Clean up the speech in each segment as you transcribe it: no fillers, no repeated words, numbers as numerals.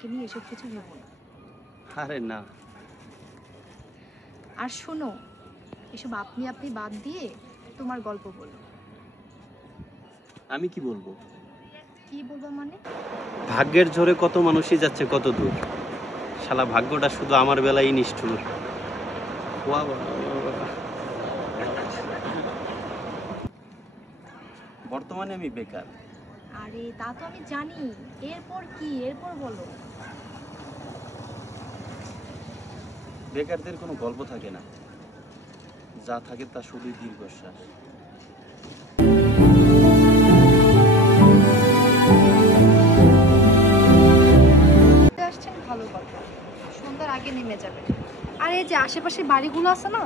আমাকে নিয়ে এসব কিছু ভেবো না। আরে না। আর শোনো, এসব আপনি আপনি বাদ দিয়ে তোমার গল্প বলো। আমি কি বলবো? কি বলবো মানে? ভাগ্যের জোরে কত মানুষই যাচ্ছে কত দূর, শালা ভাগ্যটা শুধু আমার বেলায় নিষ্ঠুর। বর্তমানে আমি বেকার। আরে তা তো আমি জানি, এরপর কি? এরপর বলো। বেকারদের কোনো গল্প থাকে না, যা থাকে তা শুধুই দীর্ঘশ্বাস। আসছেন ভালো কথা, সন্ধ্যার আগে নেমে যাবেন। আর এই যে আশেপাশে বাড়িগুলো আছে না,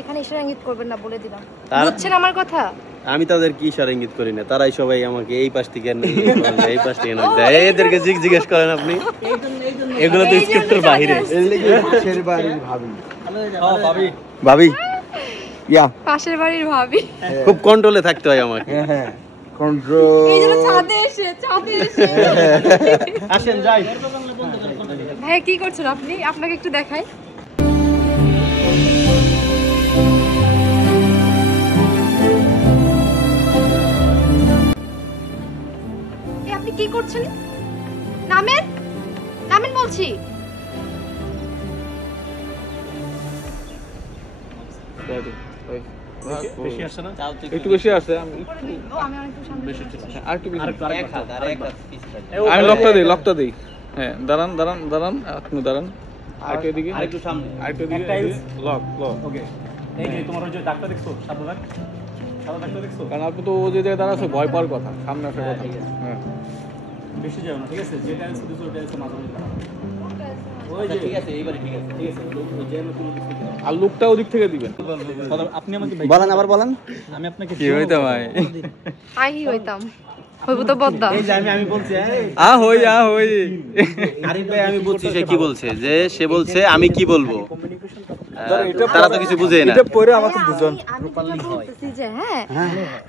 এখানে ইশারা ইঙ্গিত করবেন না, বলে দিলাম। বুঝছেন আমার কথা? আমি তাদের কি ইশারা ইঙ্গিত করি না, তারাই সবাই আমাকে এই পাশ থেকে এই পাশ থেকে দেয়। এদেরকে জিজ্ঞেস করেন আপনি, এগুলো তো স্ক্রিপ্টের বাইরে। ভাবি ইয়া পাশের বাড়ির ভাবি, খুব কন্ট্রোলে থাকতে হয় আমাকে। হ্যাঁ কন্ট্রোল। এই যে ছাদে এসে আসেন যাই। ভাই কি করছেন আপনি? আপনাকে একটু দেখাই। এই আপনি কি করছেন? নামেন, নামেন বলছি। একটু বেশি আসছে। ও, আমি অনেকটু সামনে আরেকটু বেশি। আমি লকটা দিই। হ্যাঁ দাঁড়ান দাঁড়ান দাঁড়ান, আপনি দাঁড়ান। আরেকটু দিকে, আরেকটু সামনে, আরেকটু দিকে। লক। ওকে, এই যে তোমার ওই যে ডাক্তার দেখছো, সাদা ডাক্তার দেখছো? কারণ আপনি তো ও যে জায়গায় দাঁড়াচ্ছে ভয় পাওয়ার কথা, সামনে আসার কথা। হ্যাঁ বেশি যাও না, ঠিক আছে? যে টাইলস দিছো ওই টাইলসে মাঝামাঝি দাঁড়াও। ওই যে ঠিক আছে, এইবারে ঠিক আছে। ঠিক আছে, ওই যে নতুন আর লুকটা ওদিক থেকে দিবেন। আপনি আমাকে বলেন, আবার বলেন। আমি আপনাকে কি হইতাম ভাই? আই হইতাম, হইব তো বদ্দা। এই যে আমি বলছি হই আরিফ ভাই, আমি বুঝছি সে কি বলছে। যে সে বলছে আমি কি বলবো, তারা তো কিছু বুঝে না। এটা পরে আমাকে বুঝান। আমি বলতেছি যে হ্যাঁ,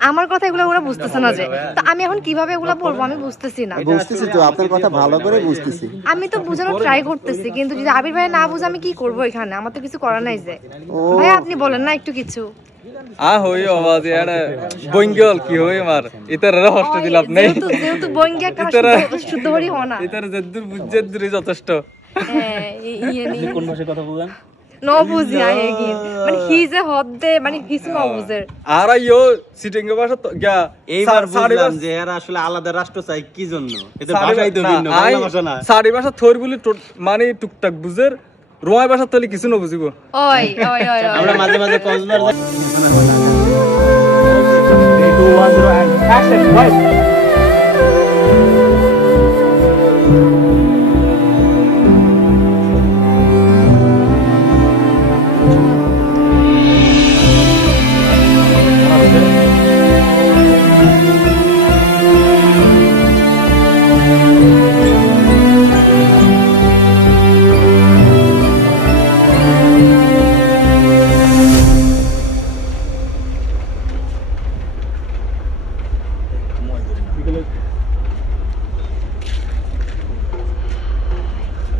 আমার কথা এগুলো ওরা বুঝতেছে না, যে তো আমি এখন কিভাবে এগুলো বলবো আমি বুঝতেছি না। বুঝতেছি তো, আপনার কথা ভালো করে বুঝতেছি। আমি তো বোঝানোর ট্রাই করতেছি, কিন্তু যদি আবির ভাই না বুঝে আমি কি করবো এখানে? আমার তো কিছু করার নাই। যে ভাই আপনি বলেন না একটু কিছু। হই আওয়াজ यार বঙ্গল কি হই আমার ইতার হস্ত দিলাম নাই। যেহেতু বঙ্গিয়া কাজ শুদ্ধ হরি হনা ইতার যদ্দুর বুঝদ্দুর যথেষ্ট। হ্যাঁ ইয়ে নি কোন ভাষায় কথা বলেন? নো বুঝি আই এগেইন, মানে হি ইজ এ হদ্দে, মানে কিছু না বুঝের। আর আইও সিটিং ভাষা তো গা এইবার বুঝলাম যে এরা আসলে আলাদা রাষ্ট্র চাই কি জন্য। এদের ভাষাই তো ভিন্ন, বাংলা ভাষা না। সারি ভাষা থর বলি মানে টুকটাক বুঝের, রোয় ভাষা তলি কিছু না বুঝিব। ওই ওই ওই আমরা মাঝে মাঝে কক্সবাজার যাই। 3 2 1 0 and action, right?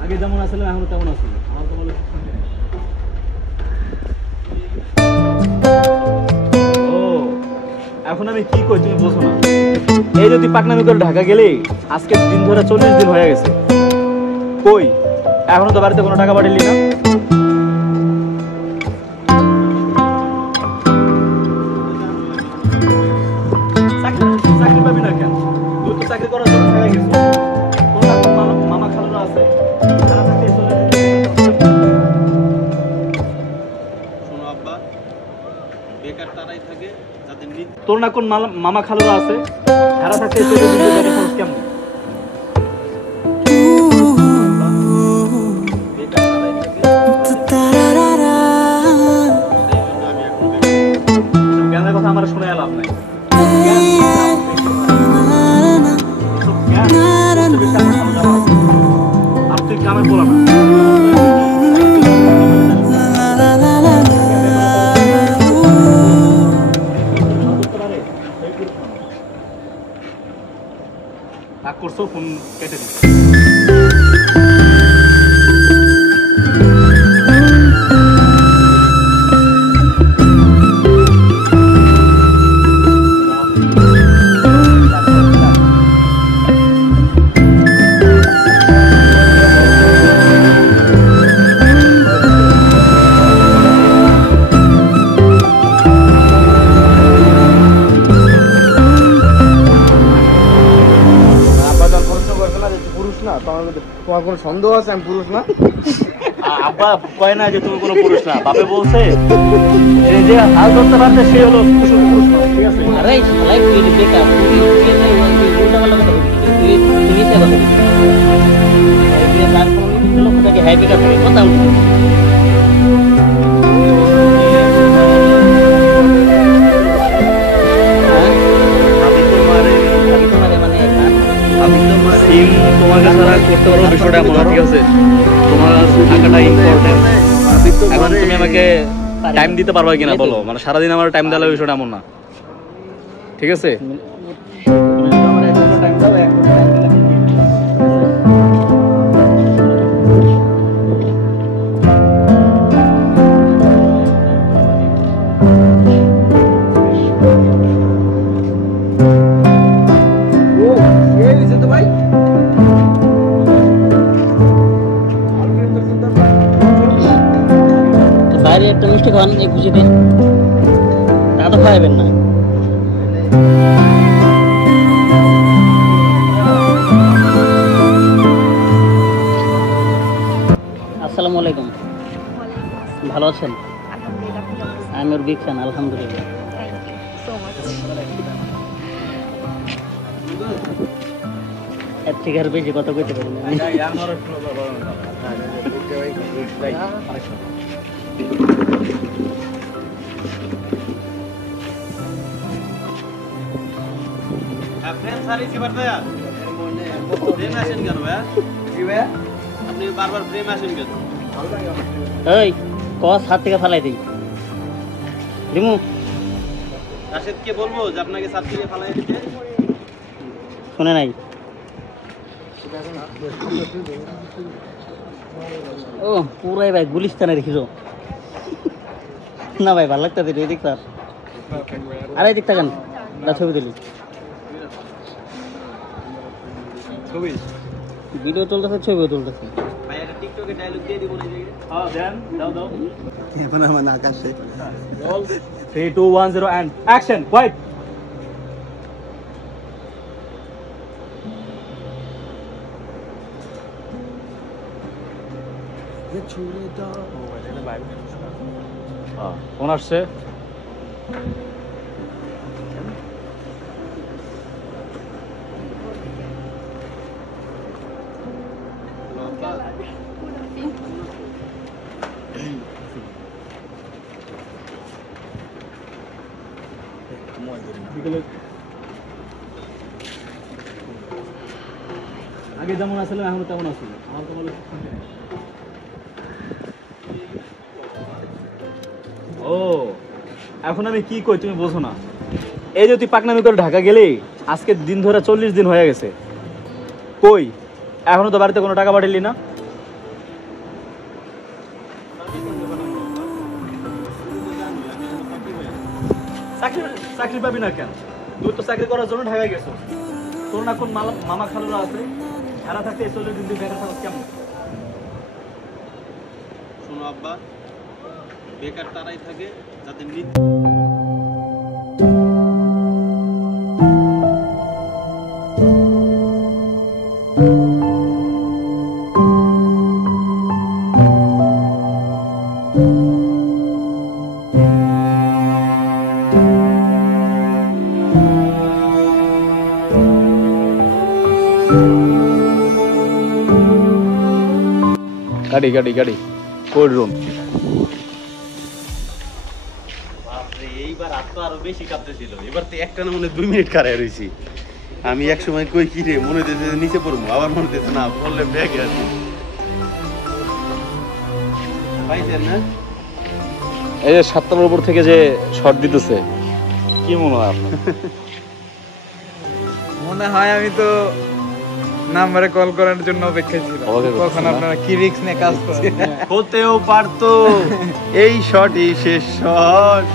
আগে যেমন আসলে এখন তেমন আসলে আমার তো বলে ও এখন আমি কি কই তুমি বোঝো না। এই যদি পাকনামি করে ঢাকা গেলে আজকে দিন ধরে 40 দিন হয়ে গেছে, কই এখনো তো বাড়িতে কোনো টাকা পাঠাইলি না। চাকরি পাবি না কেন? তুই তো চাকরি করার জন্য হয়ে গেছিস। মামা খালুরা আছে, তারা থাকতে চলে শোনো আব্বা, বেকার তারাই থাকে যাদের তোর না কোন মামা খালুরা আছে, তারা থাকতে চলে দিতে জায়গা খরচ কেমন? বেকার তারাই থাকে আমি এখন জ্ঞানের কথা আমার শুনে লাভ নাই। আর তুই গ্রামে বলা না। রাগ করছো, ফোন কেটে দিচ্ছি। তোমার কোনো সন্দেহ আছে আমি পুরুষ না? আব্বা কয় না যে তুমি কোনো পুরুষ না, বাপে বলছে এই যে হাল ধরতে পারছে সে হলো কুশল পুরুষ নয়, ঠিক আছে? আরে শালাই তুই বেকার তুই উল্টা পাল্টা কথা বলছিস তুই মিথ্যা কথা বলছিস এই তার কোনো নির্দিষ্ট লক্ষ্য থাকে হ্যাঁ বেকার থাকে কথা বলছিস সিম তোমাকে ছাড়া করতে পারবো বিষয়টা এমন না, ঠিক আছে? তোমার টাকাটা ইম্পর্টেন্ট। এখন তুমি আমাকে টাইম দিতে পারবে কিনা বলো, মানে সারাদিন আমার টাইম দেওয়ার বিষয়টা এমন না, ঠিক আছে? বাইরে একটা মিষ্টি খাওয়ান এই খুশিতে তা তো খাওয়াবেন না আসসালামু আলাইকুম ভালো আছেন আলহামদুলিল্লাহ, আপনি কেমন আছেন? আমি ওর বিগ ফ্যান আলহামদুলিল্লাহ Thank you so much. এর থেকে আর বেশি কথা কইতে পারি না ফ্রেন্ড সারিছি বারদা প্রেম আসেন কেন ভাই? কি ভাই আপনি বারবার প্রেম আসেন কেন? এই কস হাত থেকে ফালাই দিই দিমু রাশেদকে বলবো যে আপনাকে সাত থেকে ফালাই দিতে? শুনে নাই ও পুরাই ভাই গুলিস্তানে রেখিস না ভাই ভালো লাগতেছে এই দিক স্যার আর এই দিক থাকেন না ছবি তুলি ভিডিও তুলতেছে ছবিও তুলতেছে ভাই একটা টিকটকে ডায়লগ দিয়ে দিব না এই জায়গায়? হ্যাঁ দেন, দাও দাও। এখন আমার আকাশে 3 2 1 0 and action, quiet. ফোন আসছে আগে যেমন আসলে এখন তেমন আসলে আমার তো বলে ও এখন আমি কি কই তুমি বোঝো না? এই যে তুই পাকনামি করে ঢাকা গেলি আজকে দিন ধরে 40 দিন হয়ে গেছে, কই এখনো তো বাড়িতে কোনো টাকা পাঠালি না? চাকরি পাবি না কেন? তুই তো চাকরি করার জন্য ঢাকায় গেছো, তোর না কোন মামা খালুরা আছে, এরা থাকতে 40 দিন তুই বেকার থাকস কেমন? শোনো আব্বা, বেকার তারাই থাকে যাদের গাড়ি গাড়ি গাড়ি কোল্ড রুম এইবার হাত তো আরো বেশি কাঁপতেছিল, এবার তো একটা না মনে 2 মিনিট কারায় রয়েছি আমি। এক সময় কই কি রে মনে হইতেছে নিচে পড়বো, আবার মনে হইতেছে না বললে ব্যাগে আছে। পাইছেন না এই যে 7তলার উপর থেকে যে শট দিতেছে, কি মনে হয় আপনার? মনে হয় আমি তো নাম্বারে কল করার জন্য অপেক্ষায় ছিলাম, কখন আপনারা কি রিস্ক নিয়ে কাজ করছেন। হতেও পারতো এই শটই শেষ শট।